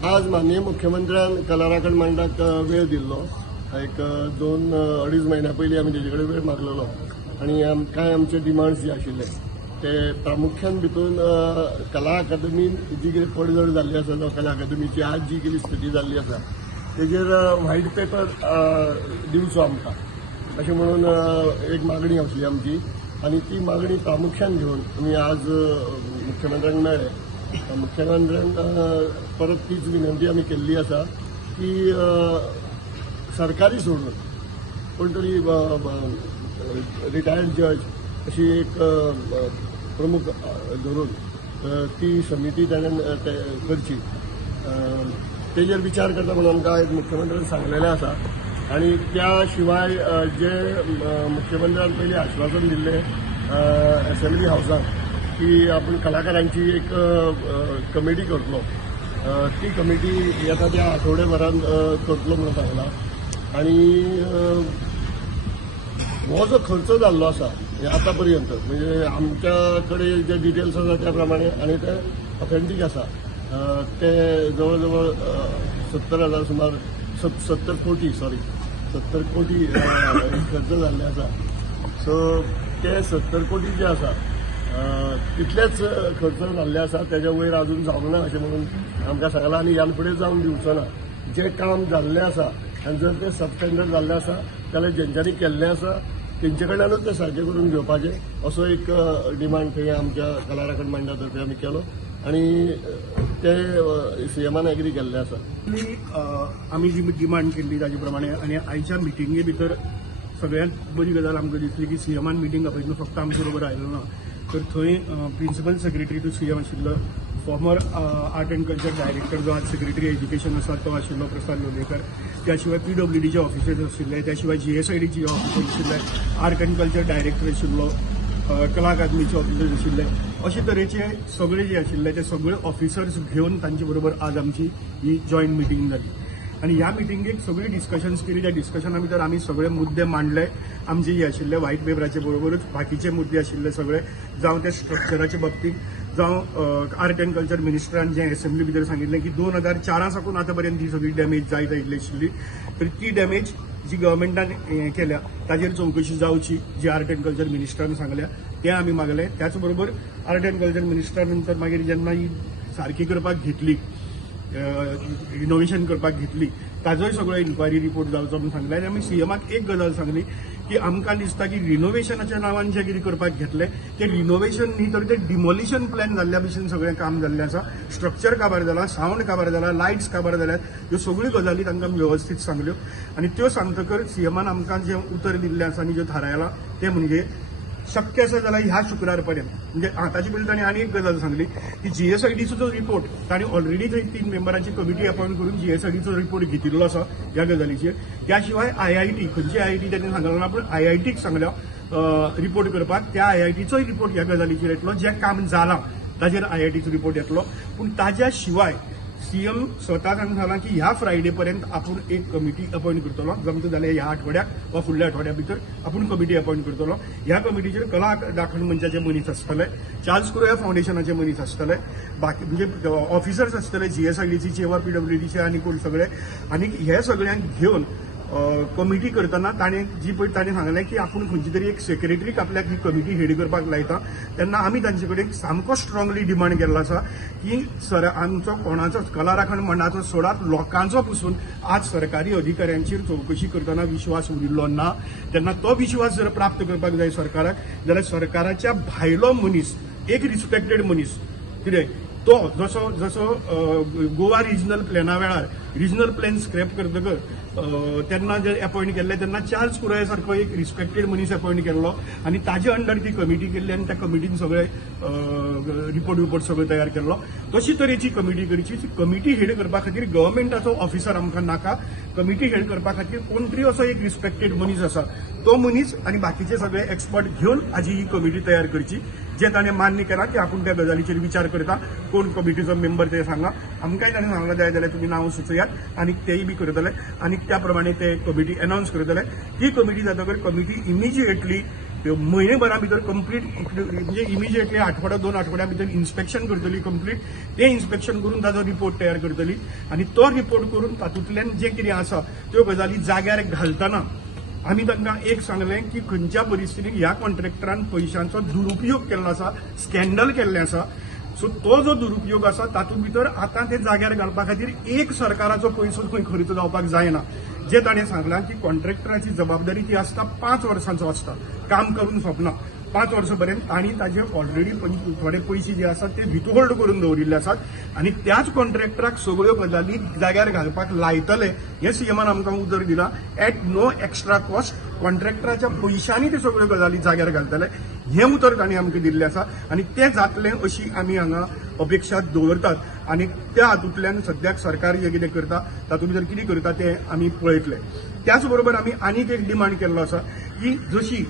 आज माननीय मुख्यमंत्र्यान कलाराखण मांडपाक वेळ दिल्लो. एक 2-2.5 महिन्या पयलीं आमी तेजे कडेन वेळ मागलेलो आनी कांय आमचे डिमांड्स जे आशिल्ले ते प्रामुख्यान भितून कला अकादमीन जी कितें पडझड जाल्ली आसा जावं कला अकादमीची आज जी कितें स्थिती जाल्ली आसा तेजेर व्हाईट पेपर दिवचो आमकां अशें म्हणून एक मागणी आसली आमची आनी ती मागणी प्रामुख्यान घेवन आमी आज मुख्यमंत्र्यांक मेळ्ळे. मुख्यमंत्र्यांक परत तीच विनंती आमी केल्ली आसा की सरकारी सोडून कोण तरी रिटायर्ड जज अशी एक प्रमुख धरून ती समिती ताणें करची तेजेर विचार करता म्हणून आमकां आयज मुख्यमंत्र्यान सांगलेलें आसा. आनी त्या शिवाय जे मुख्यमंत्र्यान पयलीं आश्वासन दिल्लें असेंब्ली हावसांत की आपण कलाकारांची एक कमिटी करतलो, ती कमिटी येता त्या आठवड्याभरान करतलो म्हणून सांगला. आनी हो जो खर्च जाल्लो आसा आतां पर्यंत म्हणजे आमच्या कडेन जे डिटेल्स आसा त्या प्रमाणे आनी ते ऑथेंटीक आसा ते जवळ जवळ 70,000 सुमार 70 कोटी खर्च जाल्ले आसा. सो ते 70 कोटी जे आसा तितलेच खर्च जाल्ले आसा, तेज्या वयर अजून जावंक ना अशें म्हणून आमकां सांगलां. आनी ह्या फुडें जावन दिवचो ना. जें काम जाल्लें आसा आनी जर ते सबस्टँडर्ड जाल्लें आसा जाल्यार जेंच्यांनी केल्लें आसा तेंचे कडल्यानूच ते सारकें करून घेवपाचें असो एक डिमांड थंय आमच्या कलाराखण मंडळा तर्फे आमी केलो आनी ते सीएमान एग्री केल्ले आसा. आमी जी डिमांड केल्ली ताजे प्रमाणे आनी आयच्या मिटिंगे भितर सगळ्यांत बरी गजाल आमकां दिसली की सीएमान मिटींग आपयतना फक्त आमचे बरोबर आयलो ना तर थंय प्रिन्सिपल सेक्रेटरी टू सीएम आशिल्लो, farmer art end culture director जो आज सेक्रेटरी एज्युकेशन आसा तो आशिल्लो प्रसाद लोलयेकर, त्या शिवाय PWDचे ऑफिसर्स आशिल्ले, त्या शिवाय GSIDचे ऑफिसर्स आशिल्ले, आर्ट एंड कल्चर डायरेक्टर आशिल्लो, कला अकादमीचे ऑफिसर्स आशिल्ले, अशे तरेचे सगळे जे आशिल्ले ते सगळे ऑफिसर्स घेवन तांचे बरोबर आज आमची ही जॉयंट मिटींग जाली. आणि ह्या मिटिंगेक सगळी डिस्कशन्स केली. त्या डिस्कशना भितर आमी सगळे मुद्दे मांडले आमचे जे आशिल्ले व्हाईट पेपराचे बरोबरच बाकीचे मुद्दे आशिल्ले सगळे, जावं ते स्ट्रक्चराच्या बाबतीत, जावं आर्ट एंड कल्चर मिनिस्टरान जे असेंब्ली भितर सांगिल्लें की 2004 साकून आतां पर्यंत ही सगळी डॅमेज जायत आयिल्ली आशिल्ली, तर ती डॅमेज जी गव्हर्मेंटान केल्या ताजेर चवकशी जावची जी आर्ट एंड कल्चर मिनिस्टरान सांगल्या तें आमी मागलें. त्याच बरोबर आर्ट एंड कल्चर मिनिस्टरा नंतर मागीर जेन्ना ही सारकी करपाक घेतली, रिनोव्हेशन करपाक घेतली, ताजोय सगळो इन्क्वायरी रिपोर्ट जावचो म्हणून सांगलें. आनी आमी सीएमाक एक गजाल सांगली की आमकां दिसता की रिनोव्हेशनाच्या नांवान जें कितें करपाक घेतलें तें रिनोव्हेशन न्ही तर तें डिमोलिशन प्लॅन जाल्ल्या भशेन सगळें काम जाल्लें आसा. स्ट्रक्चर काबार जाला, सावंड काबार जाला, लायट्स काबार जाल्यात, ह्यो सगळ्यो गजाली तांकां वेवस्थीत सांगल्यो. आनी त्यो सांगतकर सीएमान आमकां जें उतर दिल्लें आसा आनी जें थारायलां तें म्हणजे शक्य आसा जाल्यार ह्या शुक्रार पर्यंत म्हणजे ताचे पयलीं तांणी आनी एक गजाल सांगली की GSIDचो जो रिपोर्ट तांणी ऑलरेडी थंय 3 मेंबरांची कमिटी अपॉयंट करून GSIDचो रिपोर्ट घेतिल्लो आसा ह्या गजालीचेर. त्या शिवाय IIT खंयची IIT त्यांनी सांगलें ना, पूण IITक सांगल्या रिपोर्ट करपाक. त्या IITचोय रिपोर्ट ह्या गजालीचेर येतलो. जें काम जालां ताजेर IITचो रिपोर्ट येतलो. पूण ताज्या शिवाय सीएम स्वता सांगला की ह्या फ्रायडे पर्यंत आपण एक कमिटी अपॉइंट करतलो, जमता जाल्यार ह्या आठवड्याक वा फुडल्या आठवड्या भितर आपण कमिटी अपॉइंट करतलो. ह्या कमिटीचेर कला राखण मंचाचे मनीस आसतले, चार्ल्स कुरोया फाउंडेशनाचे मनीस आसतले, बाकी म्हणजे ऑफिसर्स आसतले GSIDचे वा PWDचे आनी कोण सगळे. आनी हे सगळ्यांक घेवन कमिटी करतना ताणें सांगलें की आपण खंयची तरी एक सेक्रेटरीक आपल्याक ही कमिटी हेड करपाक लायता. तेन्ना आमी तांचे कडेन सामको स्ट्रॉंगली डिमांड केल्लो आसा की आमचो कोणाचोच कला राखण मंडळाचो सोडात लोकांचो पसून आज सरकारी अधिकाऱ्यांचेर चवकशी करतना विश्वास उरिल्लो ना. तेन्ना तो विश्वास जर प्राप्त करपाक जाय सरकाराक जाल्यार सरकाराच्या भायलो मनीस, एक रिस्पेक्टेड मनीस, कितें तो जसो जसो गोवा रिजनल प्लॅना वेळार रिजनल प्लॅन स्क्रॅप करतकर तेन्ना जे अपॉइंट केल्ले तेन्ना चार्ल्स कुरोया सारको एक रिस्पेक्टेड मनीस अपॉइंट केल्लो आनी ताजे अंडर ती कमिटी केल्ली आनी त्या कमिटीन सगळे रिपोर्ट सगळो तयार केल्लो. तशी तरेची कमिटी करची. कमिटी हेड करपा खातीर गव्हर्मेंटाचो ऑफिसर आमकां नाका. कमिटी हेड करपा खातीर कोण तरी असो एक रिस्पेक्टेड मनीस आसा तो मनीस आनी बाकीचे सगळे एक्सपर्ट घेवन हाजी ही कमिटी तयार करची. जे ताणें मान्य केला की आपण त्या गजालीचेर विचार करता, कोण कमिटीचो मेंबर ते सांगा. आमकांय ताणें सांगला जाय जाल्यार तुमी नांव सुचयात आनी तेय बी करतले आनी त्या प्रमाणे ते कमिटी अनाउन्स करतले. ती कमिटी जातकर कमिटी इमिजिएटली म्हयनेभरा भितर कंप्लीट म्हणजे इमिजिएटली आठवडा 2 आठवड्या भितर इन्स्पेक्शन करतली कंप्लीट ते इन्स्पेक्शन करून ताजो रिपोर्ट तयार करतली आणि तो रिपोर्ट करून तातूंतल्यान जे कितें आसा त्यो गजाली जाग्यार घालतना आमी तांकां एक सांगलें की खंयच्या परिस्थितीत ह्या कॉन्ट्रॅक्टरान पयशांचो दुरुपयोग केल्लो आसा स्कॅन्डल केल्लें आसा सो तो जो दुरुपयोग आसा तातूंत भितर आतां ते जाग्यार घालपा खातीर एक सरकाराचो पयसो खंय खर्च जावपाक जायना जे ताणें सांगलां की कॉन्ट्रॅक्टराची जबाबदारी ती आसता 5 वर्सांचो आसता काम करून सोंपना 5 वर्सां पर्यंत तांणी ताजे ऑलरेडी थोडे पयशे जे आसात ते विथहोल्ड करून दवरिल्ले आसात आनी त्याच कॉन्ट्रॅक्टराक सगळ्यो गजाली जाग्यार घालपाक लायतले हे सीएमान आमकां उतर दिलां एट नो एक्स्ट्रा कॉस्ट कॉन्ट्रॅक्टराच्या पयशांनी ते सगळ्यो गजाली जाग्यार घालतले हें उतर तांणी आमकां दिल्लें आसा आनी तें जातलें अशी आमी हांगा अपेक्षा दवरतात आनी त्या हातूंतल्यान सद्याक सरकार जें कितें करता तातूंत भितर कितें करता तें आमी पळयतले त्याच बरोबर आमी आनीक एक डिमांड केल्लो आसा की जशी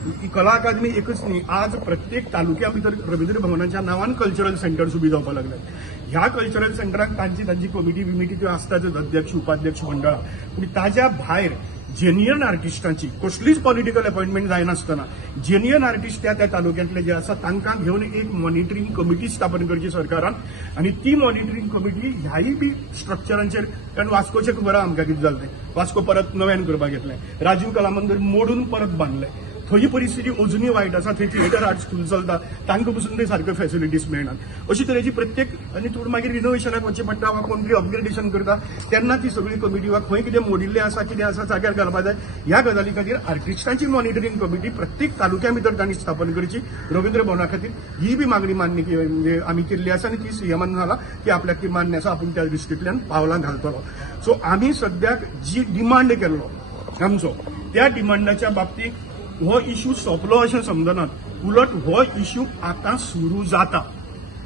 ही कला अकादमी एकच न्ही आज प्रत्येक तालुक्या भितर रवींद्र भवनाच्या नांवान कल्चरल सेंटर्स उबी जावपाक लागल्यात ह्या कल्चरल सेंटराक तांची कमिटी बिमिटी त्यो आसताच अध्यक्ष उपाध्यक्ष मंडळां पूण ताज्या भायर जेन्युइन आर्टिस्टांची कसलीच पॉलिटिकल अपॉइंटमेंट जायनासतना जेन्युइन आर्टिस्ट त्या तालुक्यांतले जे आसा तांकां घेवन एक मॉनिटरींग कमिटी स्थापन करची सरकारान आनी ती मॉनिटरींग कमिटी ह्याय बी स्ट्रक्चरांचेर कारण वास्कोचें खबर आहा आमकां कितें जालें वास्को परत नव्यान करपाक घेतलें राजीव कला मंदिर मोडून परत बांदलें थंय परिस्थिती अजुनूय वायट आसा थंय थिएटर आर्ट स्कूल चलता तांकां पसून थंय सारक्यो फॅसिलिटीज मेळनात अशी तरेची प्रत्येक आनी थोडं मागीर रिनोवेशनाक वचचें पडटा वा कोण तरी अपग्रेडेशन करता तेन्ना ती सगळी कमिटी वा खंय कितें मोडिल्लें आसा कितें आसा जाग्यार घालपा जाय ह्या गजाली खातीर आर्टिस्टांची मॉनिटरींग कमिटी प्रत्येक तालुक्या भितर तांणी स्थापन करची रवींद्र भवना खातीर ही बी मागणी मान्य म्हणजे आमी केल्ली आसा आनी ती सीएमान जाला की आपल्याक ती मान्य आसा आपूण त्या दृश्टींतल्यान पावलां घालतलो सो आमी सद्याक जी डिमांड केल्लो आमचो त्या डिमांडाच्या बाबतींत हो इश्यू सोंपलो अशें समजनात उलट हो इश्यू आतां सुरू जाता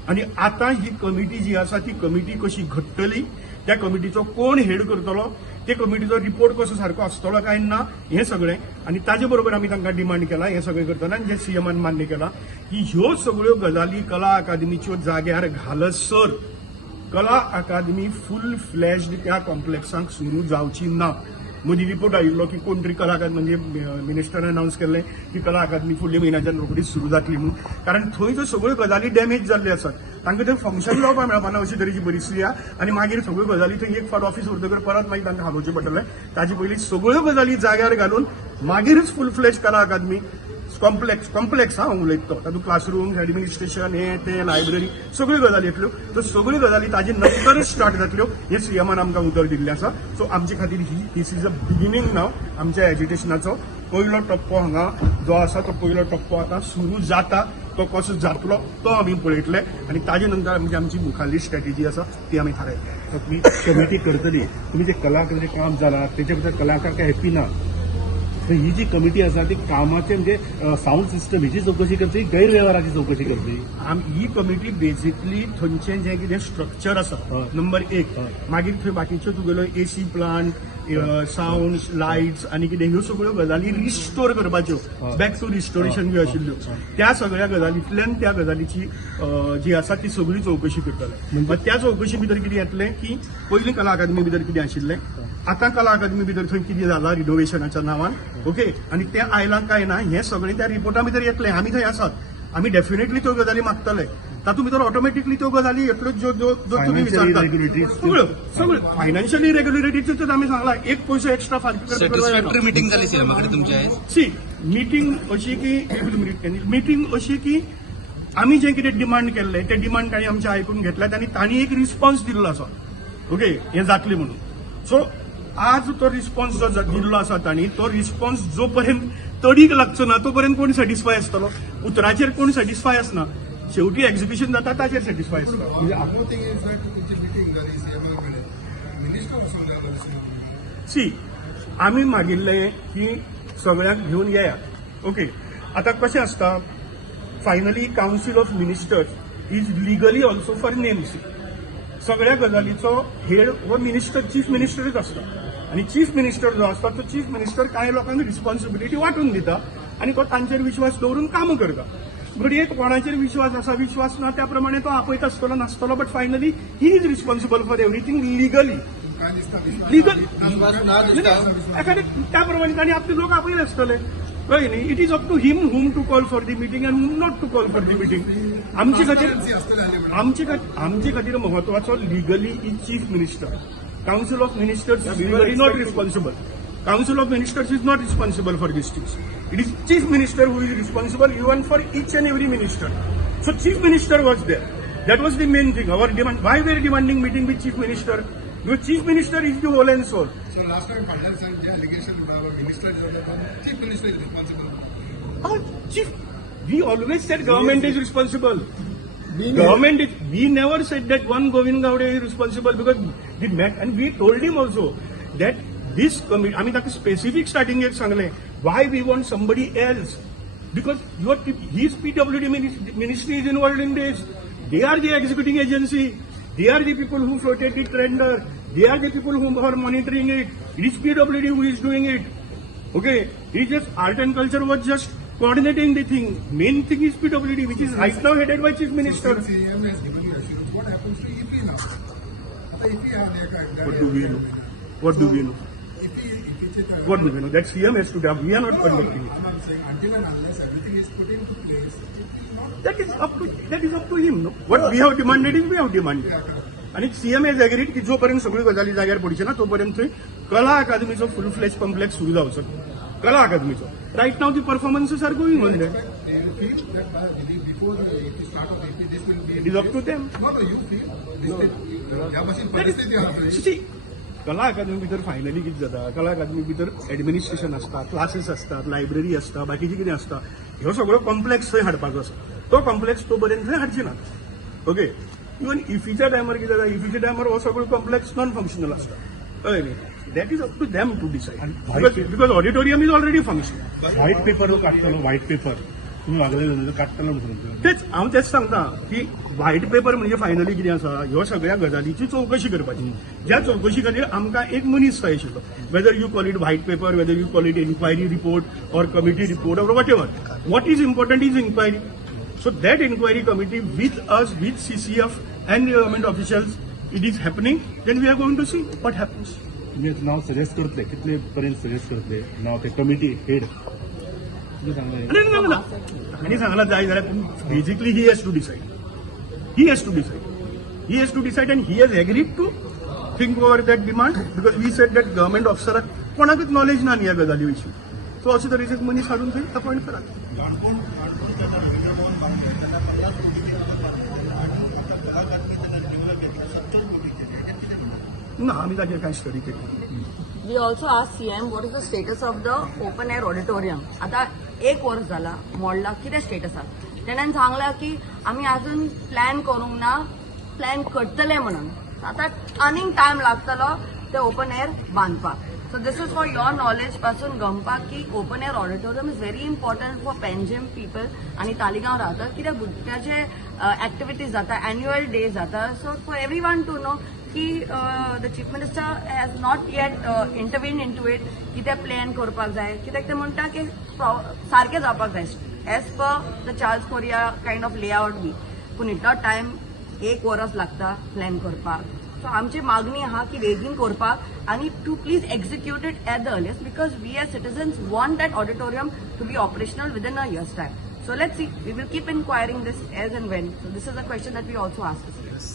आनी आतां ही कमिटी जी आसा ती कमिटी कशी घडटली त्या कमिटीचो कोण हेड करतलो ते कमिटीचो रिपोर्ट कसो सारको आसतलो काय ना हें सगळें आनी ताजे बरोबर आमी तांकां डिमांड केला हें सगळें करतना जे सीएमान मान्य केला की ह्यो सगळ्यो गजाली कला अकादमीच्यो जाग्यार घालसर कला अकादमी फुल फ्लॅश्ड त्या कॉम्प्लेक्साक सुरू जावची ना मदीं रिपोर्ट आयिल्लो की कोण तरी कला अकादमी म्हणजे मिनिस्टरान अनावन्स केल्लें की कला अकादमी फुडल्या म्हयन्याच्यान रोखडीच सुरू जातली म्हणून कारण थंय ज्यो सगळ्यो गजाली डॅमेज जाल्ल्यो आसात तांकां थंय फंक्शन जावपाक मेळपाना अशी तरेची परिस्थिती आहा आनी मागीर सगळ्यो गजाली थंय एक फावट ऑफिस व्हरतकर परत मागीर तांकां हालोवचें पडटलें ताचे पयलीं सगळ्यो गजाली जाग्यार घालून मागीरच फुल फ्लॅश कला अकादमी कॉम्प्लेक्स हा उलयता तातूंत क्लासरूम एडमिनिस्ट्रेशन हे ते लायब्ररी सगळ्यो गजाली येतल्यो तर सगळ्यो गजाली ताजे नंतरच स्टार्ट जातल्यो हे सीएमान आमकां उतर दिल्लें आसा सो आमचे खातीर दीस इज अ बिगिनींग नाव आमच्या एज्युकेशनाचो पयलो टप्पो हांगा जो आसा तो पयलो टप्पो आतां सुरू जाता तो कसो जातलो तो आमी पळयतले आनी ताजे नंतर आमची मुखाल्ली स्ट्रॅटेजी आसा ती आमी थारायतले तुम्ही कमिटी करतली तुम्ही जे कलाकारांचे काम जाला त्याच्या भितर कलाकार काय हॅपी ना तर ही जी कमिटी आसा ती कामाचे म्हणजे साऊंड सिस्टम हिची चौकशी करतली गैरव्यवहाराची चौकशी करतली ही कमिटी बेसिकली थंयचें जें कितें स्ट्रक्चर आसा नंबर 1 मागीर थंय बाकीच्यो तुगेलो एसी प्लांट साऊंड लायट्स आनी कितें ह्यो सगळ्यो गजाली रिस्टोर करपाच्यो बॅक टू रिस्टोरेशन ज्यो आशिल्ल्यो त्या सगळ्या गजालींतल्यान त्या गजालीची जी आसा ती सगळी चौकशी करतले त्या चौकशी भितर कितें येतलें की पयलीं कला अकादमी भितर कितें आशिल्लें आतां कला अकादमी भितर थंय कितें जालां रिनोवेशनाच्या नांवान ओके आनी तें आयलां काय ना हें सगळें त्या रिपोर्टा भितर येतलें आमी थंय आसात आमी डेफिनेटली त्यो गजाली मागतले तातूंत भितर ऑटोमॅटिकली त्यो गजाली येतल्यो ज्यो तुमी विचारतात सगळ्यो फायनान्शियल इरेग्युलरिटीज तर आमी सांगला एक पयसो एक्स्ट्रा सॅटिस्फॅक्टरी मिटिंग जाली सीएमाकडे तुमच्या सी मिटींग अशी की आमी जें कितें डिमांड केल्लें ते डिमांड तांणी आमचे आयकून घेतल्यात आनी तांणी एक रिस्पॉन्स दिल्लो आसा ओके हें जातलें म्हणून सो आज तो रिस्पॉन्स जो दिल्लो आसा तांणी तो रिस्पॉन्स जो पर्यंत तडीक लागचो ना तो पर्यंत कोण सॅटिस्फाय आसतलो उतराचेर कोण सॅटिस्फाय आसना शेवटी एक्झिक्युशन जाता ताचेर सॅटिस्फाय आसता सी आमी मागिल्लें की सगळ्यांक घेवन येयात ओके आतां कशें आसता finally council of ministers is legally also for names सगळ्या गजालीचो हेड हो मिनिस्टर चीफ मिनिस्टरच आसता आनी चीफ मिनिस्टर जो आसता तो चीफ मिनिस्टर कांय लोकांक रिस्पॉन्सिबिलिटी वांटून दिता आनी तो तांचेर विश्वास दवरून कामां करता घडये कोणाचेर विश्वास आसा विश्वास ना त्या प्रमाणे तो आपयत आसतलो नासतलो but finally he is responsible for everything legally त्या प्रमाणे तांणी आपले लोक आपयले आसतले कळ्ळें न्ही. It is up to him whom to call for the meeting and whom not to call for the meeting. आमचे खातीर महत्वाचो legally is chief minister. Council of ministers is not responsible. Council of Ministers is not responsible for these things. It is Chief Minister who is responsible even for each and every minister. So Chief Minister was there. That was the main thing. Our demand. Why we are demanding meeting with Chief Minister? Because Chief Minister is the whole and soul. So last time Fadlan sir, the allegation about minister, Chief Minister is responsible. Chief, we always said government is responsible. Government is. We never said that one Govind Gowde is responsible because and we told him also that this committee. I mean, that specific starting एक सांगले. Why we want somebody else? Because his PWD ministry is involved in this. They are the executing agency. They are the people who floated the tender. They are the people who are monitoring it. It is PWD who is doing it. Okay, it is just art and culture was just coordinating the thing. Main thing is PWD, which is right now headed by Chief Minister. CM has given you assurance. What happens to EP now? आता EP हा What do we know? What do we know? What do we know? That CM has to do. We are not conducting it. I'm saying until and unless everything is put into place, it will not. That is up to him. No? What we have demanded is we have demanded. आणि CM age agreed की जोपर्यंत सगळी गजाली जाग्यार पडचे ना तोपर्यंत थंय कला अकादमीचो फुल फ्लेज कॉम्प्लेक्स सुरू जावचो. कला अकादमीचो right now the performances are going on that. They will feel that before the AP start of AP, this will be. It is up to them. No, you feel. ह्या भाशेन परिस्थिती आसा. कला अकादमी भितर फायनली कितें जाता, कला अकादमी भितर एडमिनिस्ट्रेशन आसता, क्लासेस आसतात, लायब्ररी आसता, बाकीचें कितें आसता, ह्यो सगळो कॉम्प्लेक्स थंय हाडपाचो आसा. तो कॉम्प्लेक्स तो पर्यंत थंय हाडचे ना. ओके, इवन इफीच्या टायमार कितें जाता, इफीच्या टायमार हो सगळो कॉम्प्लेक्स नॉन फंक्शनल आसता. कळ्ळें न्ही. That is up to them to decide because auditorium is already functional. White paper काढतलो, व्हाईट पेपर तुम्ही मागलेलो काढतलो म्हणून तेच हांव तेच सांगता की व्हाईट पेपर म्हणजे फायनली कितें आसा, ह्यो सगळ्या गजालीची चवकशी करपाची. ज्या चवकशी खातीर आमकां एक मनीस जाय आशिल्लो. Whether you call it white paper, whether you call it inquiry report or committee report or whatever. What is important is inquiry. So that inquiry committee with us, with CCF and government officials, it is happening. Then we are going to see what happens. तुम्ही नाव suggest करतले, कितले पर्यंत suggest करतले नाव ते committee head तुम्ही सांगले. आणि सांगला जाय जाल्यार basically he has to decide. He has to decide. He has to decide and he has agreed to think over that demand because we said that government ऑफिसराक कोणाकच नॉलेज ना ह्या गजाली विशीं. सो अशे तरेचे मनीस हाडून थंय अपॉयंट करात. ना आमी ताचेर कांय स्टडी केली. We also asked CM what is the status of the open air auditorium. आता 1 वर्स जाला मोडला, कितें स्टेटस आसा. तेणेन सांगला की आमी अजून प्लॅन करूंक ना, प्लॅन करतले म्हणून. आता आनीक टायम लागतलो ते ओपन एअर बांदपाक. So this is for your knowledge पासून गमपाक की open air auditorium is very important for Panjim people आणि तालिगांव राहतात. कित्याक भुरग्याचे ऍक्टिव्हिटीज जाता, एन्युअल डे जाता. So for every one to know की the chief minister has not yet intervene in to it की ते प्लॅन करपाक जाय. कित्याक ते म्हणटा की सारकें जावपाक जाय as per the Charles Correa kind of layout be. पूण इतलो टायम 1 वर्स लागता प्लॅन करपाक. सो आमची मागणी आहा की बेगीन करपाक आणि to please execute it at the earliest because we as citizens want that auditorium to be operational within a year's time. So let's see. We will keep inquiring this as and when. So this is a question that we also ask.